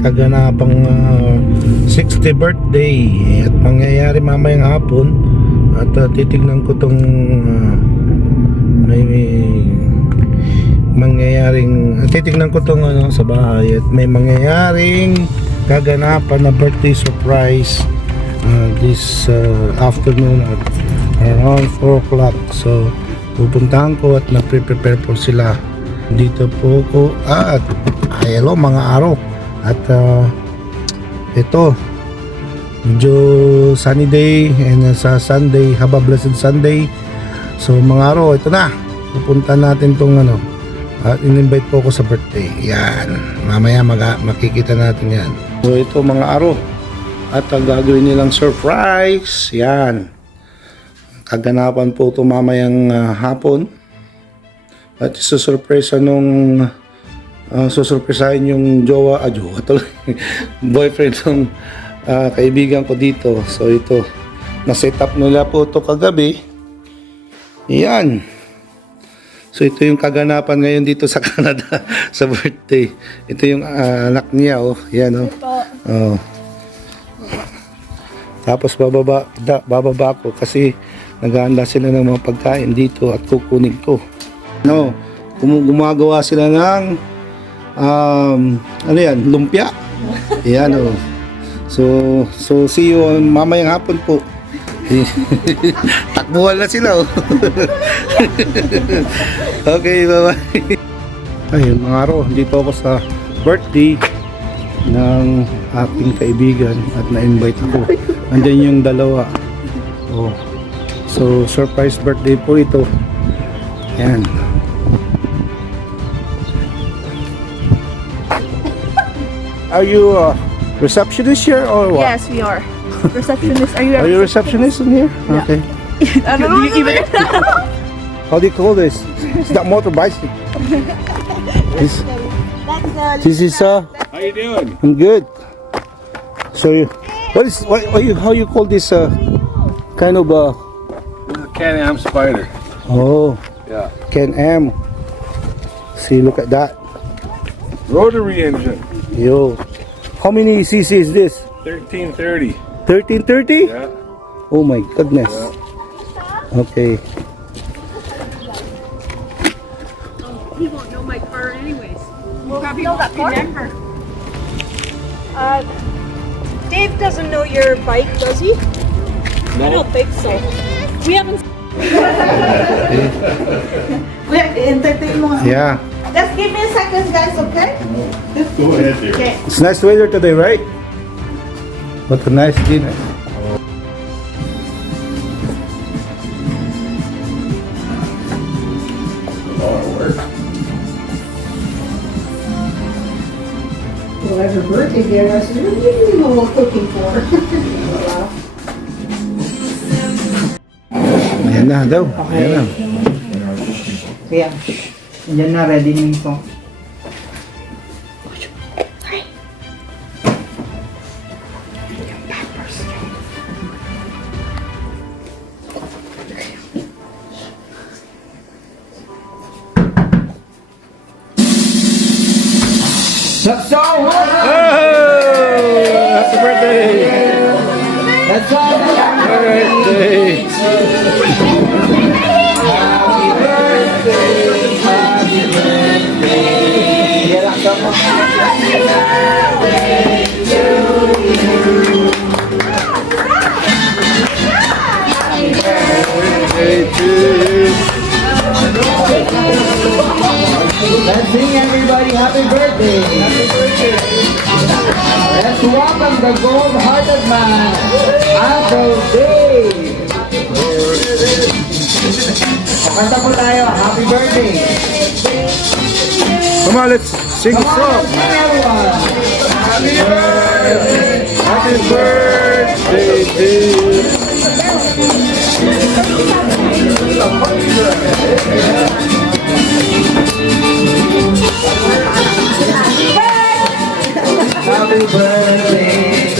kaganapang 60th birthday at mangyayari mamayang hapon. At titignan ko tong may mangyayaring titignan ko tong sa bahay at may mangyayaring kaganapan na birthday surprise this afternoon at around 4 o'clock. So pupuntahan ko at nagpre-prepare po sila. Dito po ko at hello mga araw. At ito medyo sunny day and sa Sunday, have a blessed Sunday. So mga araw, ito na pupunta natin tong at in-invite po ako sa birthday. Yan, mamaya makikita natin yan. So ito mga araw, at ang gagawin nilang surprise, yan, kaganapan po ito mamayang hapon. At susurpresa nung susurpresahin yung jowa tuloy boyfriend ng kaibigan ko dito. So ito, na-set up nila po ito kagabi. Yan. So ito yung kaganapan ngayon dito sa Canada sa birthday. Ito yung anak niya, yan Tapos bababa ako kasi naghahanda sila ng mga pagkain dito at kukunin ko. Gumagawa sila ng lumpia. Yan So see you mamayang hapon po. Takbuhan na sila Okay, bye-bye. Ayun mga araw, dito ako sa birthday ng aking kaibigan at na-invite ako. Andyan yung dalawa. So surprise birthday po ito. Yan. Are you receptionist here or what? Yes, we are. Receptionist. Are you a receptionist in here? Yeah. Okay. I don't know. Do you even How do you call this? It's not motor bicycle. This is How you doing? I'm good. So how you call this kind of This is a Can-Am Spider. Yeah, Can-Am. See, look at that. Rotary engine. Yo, how many cc is this? 1330. 1330? Yeah. Oh my goodness. Yeah. Okay. He won't know my car anyways. Well, you know that car? Dave doesn't know your bike, does he? No. I don't think so. We haven't. We have to entertain mo. Yeah. Just give me a second, guys, okay? Go ahead, dear. Okay. It's nice weather today, right? What a nice dinner. Well, every birthday there, I said, what do you know what cooking for? Ayan na daw. Ayan na. Kaya, yan na, ready na ito. Oh! Happy birthday! That's all. Happy birthday! Let's sing everybody happy birthday. Happy birthday. Let's welcome the gold-hearted man, Uncle Dave. Kanta po tayo, happy birthday. Come on, let's sing a Come on, song. let's sing everyone. Happy birthday! Happy birthday to you. Happy birthday.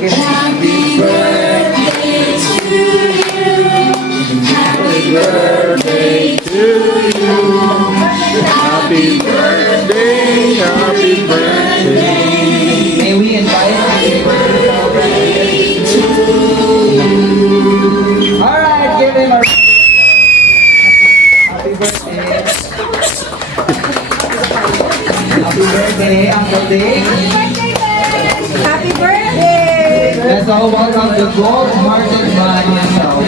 Look at happy birthday to you. Happy birthday to you. Happy birthday, happy birthday. May we invite happy birthday to you. Alright, give him a happy birthday. Happy birthday, Uncle Dave. Happy birthday! Let's all welcome the gold hearted man himself.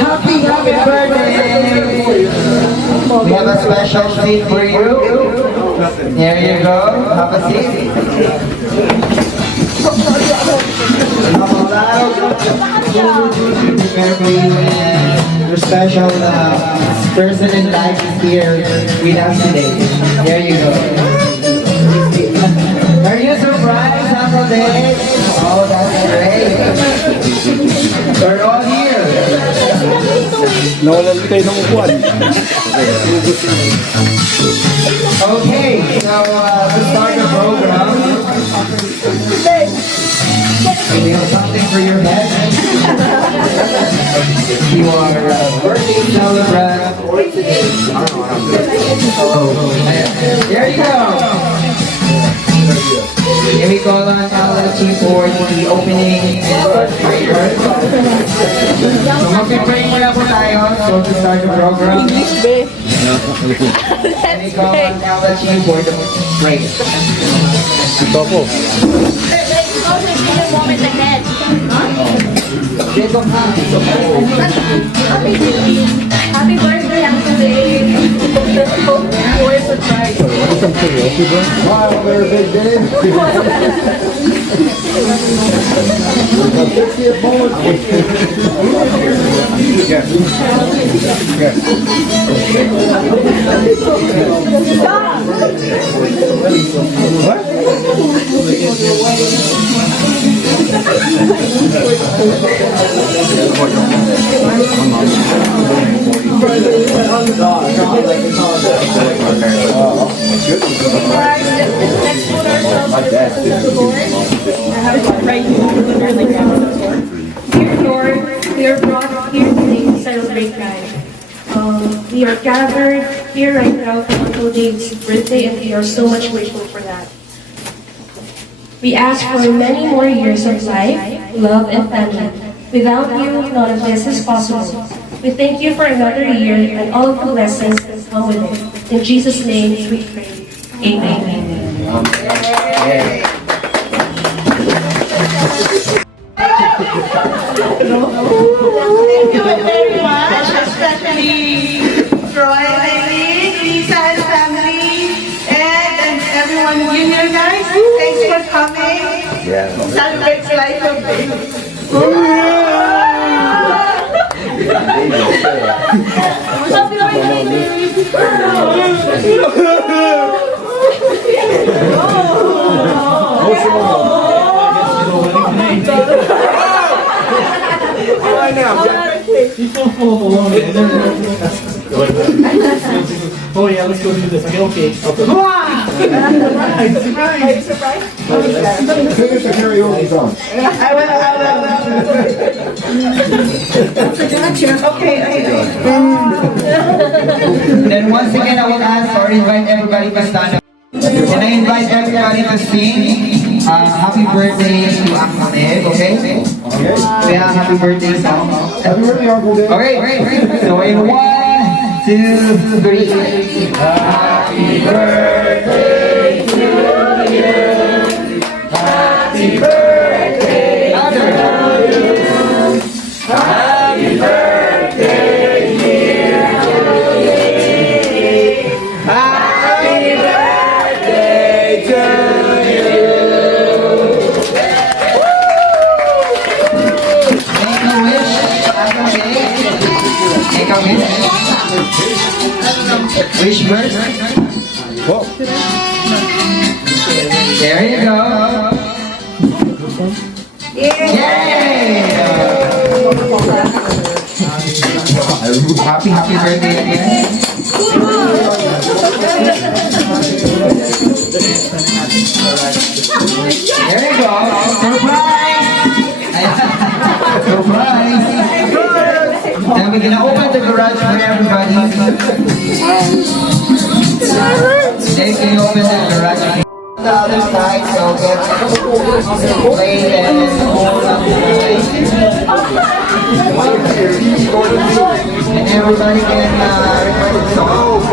Happy birthday! We have a special seat for you. There you go. Have a seat. Prepare for you, and your special person in life is here with us today. There you go. Are you surprised, Uncle Dave? Oh, that's great. We're all here. Nawalan kayo ng upuan. Okay, so let's start the program. Do you have something for your head? You are a birthday celebrant. Oh, there you go. Here we go on Alachi for the opening and start prayer. So mag-pray muna po tayo so to start the program. Here we go on Alachi for the prayer. Ito ako. Happy birthday, Uncle Dave! What a surprise! Wow, very big day. Alright, let's put ourselves in the Lord. I have it right here. Dear Lord, we are brought here today to celebrate life. We are gathered here right now for Uncle Dave's birthday, and we are so much grateful for that. We ask for many more years of life, love, and family. Without you, none of this is possible. We thank you for another year and all of the blessings that come with it. In Jesus' name we pray. Amen. Thank you very much, especially Troy, Lisa, and family, and everyone here, guys. Thanks for coming. Celebrate life of day. Oh yeah, let's go do this. Okay. Surprise. Finish the karaoke song. I will. Okay. Then once again, I will ask or invite everybody to stand up. And I invite everybody to sing happy birthday to Uncle Dave, okay? We have happy birthday song. Happy birthday, Uncle Dave. Okay, so in 1, 2, 3. Happy birthday to you. Happy birthday to you. Happy birthday, dear Dave. Happy birthday to you. Make a wish, Uncle Dave. Make a wish. Wish first. There you go. Yay! Happy birthday again. There you go. Surprise! Surprise! And we're gonna open the garage for everybody. Okay, can you open the garage? The other side, so get plate and hold up the plate. And everybody can record the song.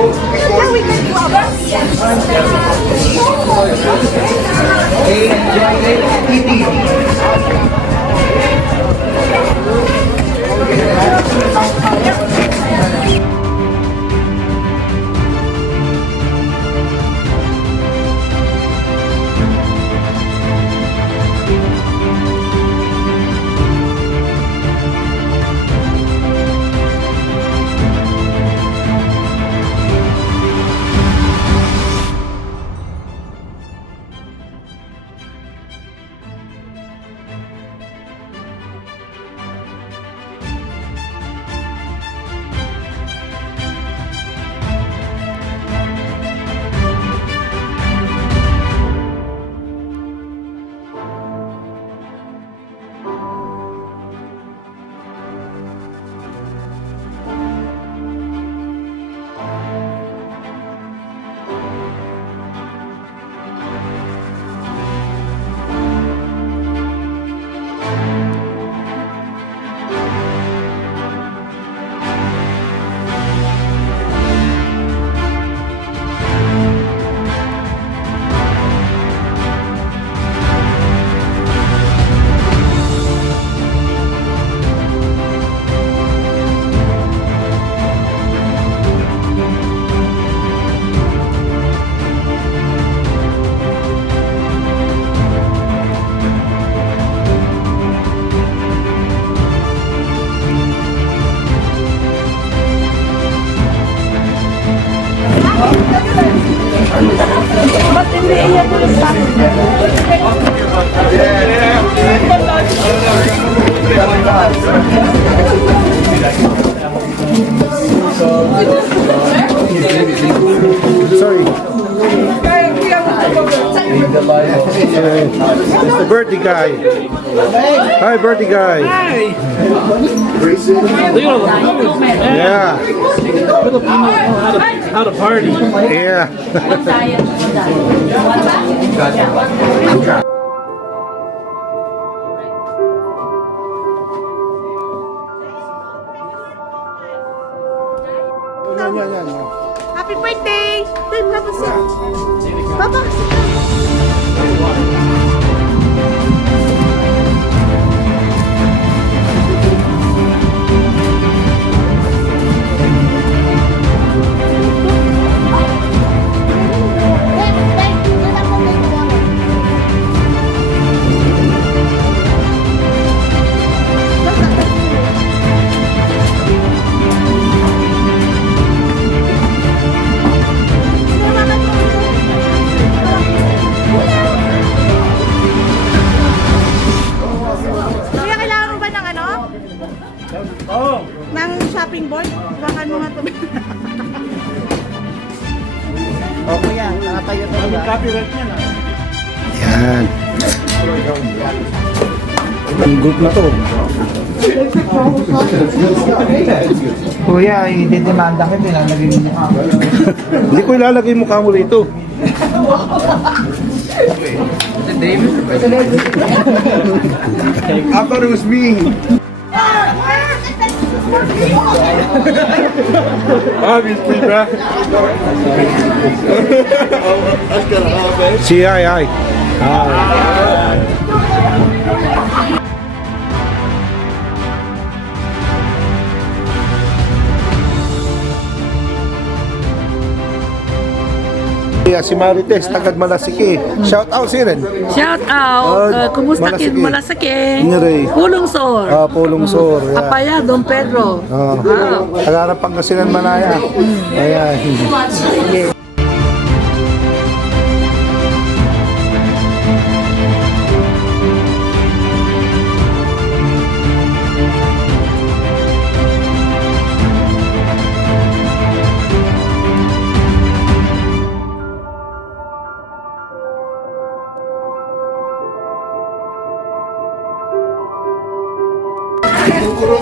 Okay, enjoy it. Kitty. Sorry. It's the birthday guy. Hi, birthday guy. Hi. Yeah. How to party. Yeah. Happy birthday! Papa, kuya, kailangan mo ba ng ano? Oh. Ng shopping board? Bakan mo nga ito. Okay yan, nakatayo talaga. Copyright yan ah. Yan. Ang group na to. Kuya, i-demanda ka, nilalagay mo mukha. Hindi ko ilalagay yung mukha mo rito. I thought it was me. Obviously, bro. That's kind of hard, babe. Si hi. Hi. Yeah, si Marites, tagad Malasiki. Shout out si Ren. Shout out! Kumusta Malasiki. kin Malasaki? Nire. Pulong Sor. Pulong Sor. Yeah. Apaya, Don Pedro. Tagarang Pangasinan Manaya. Ayan.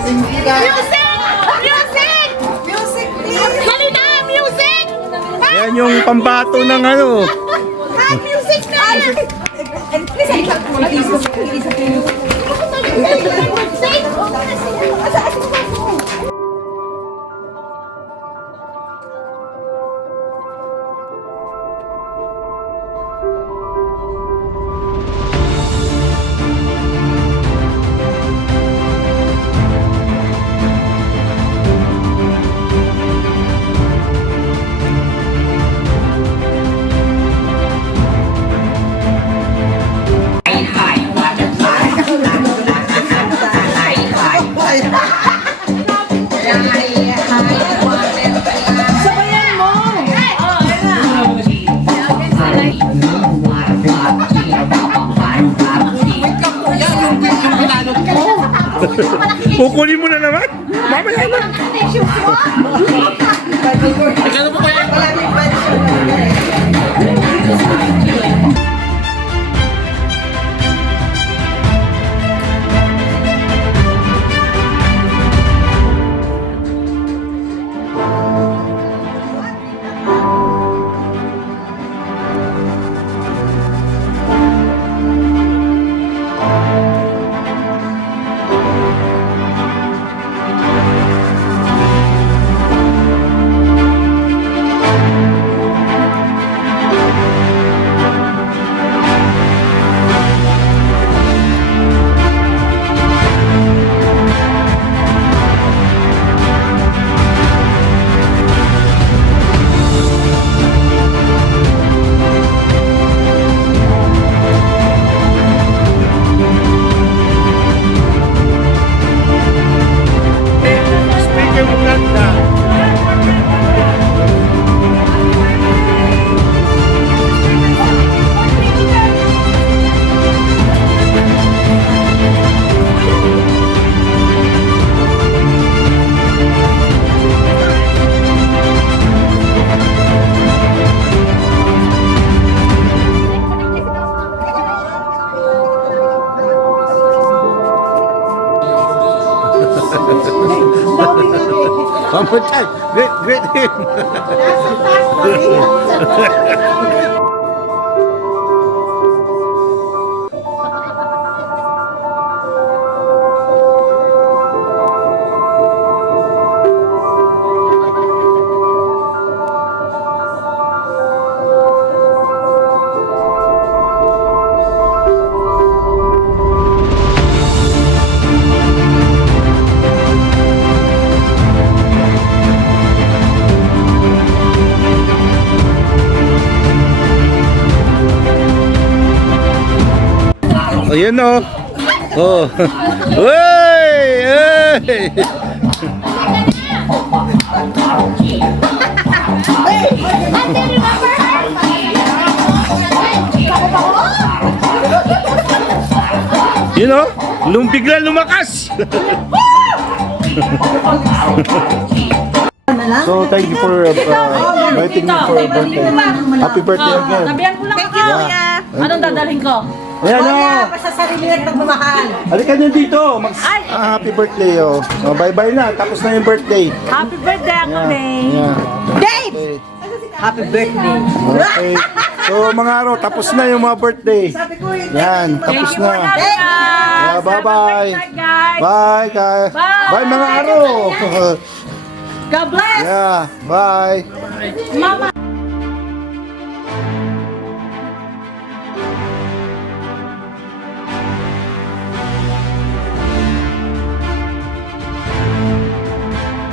Music! Music! Music, please! Dali na! Music! Yan yung pambato ng ano. Music na! Kukunin mo na naman. Mamaya na. Speaking of that, one more time. Greet him. Ayan o. Oh. Uy! Uy! You know, bigla lumakas. So thank you for inviting me for a birthday. Happy birthday again. Sabihan ko lang ako. Anong dadalhin ko? Ayan o. Basta sarili at pagmamahal. Halika nyo dito. Happy birthday oh. So, bye-bye na. Tapos na yung birthday. Happy birthday, Uncle Day. Yeah. Dave! Happy birthday. Okay. So mga araw, tapos na yung mga birthday. Yan, tapos na. Yeah, bye-bye. Bye, guys. Bye, mga araw. God bless. Yeah, bye. Mama.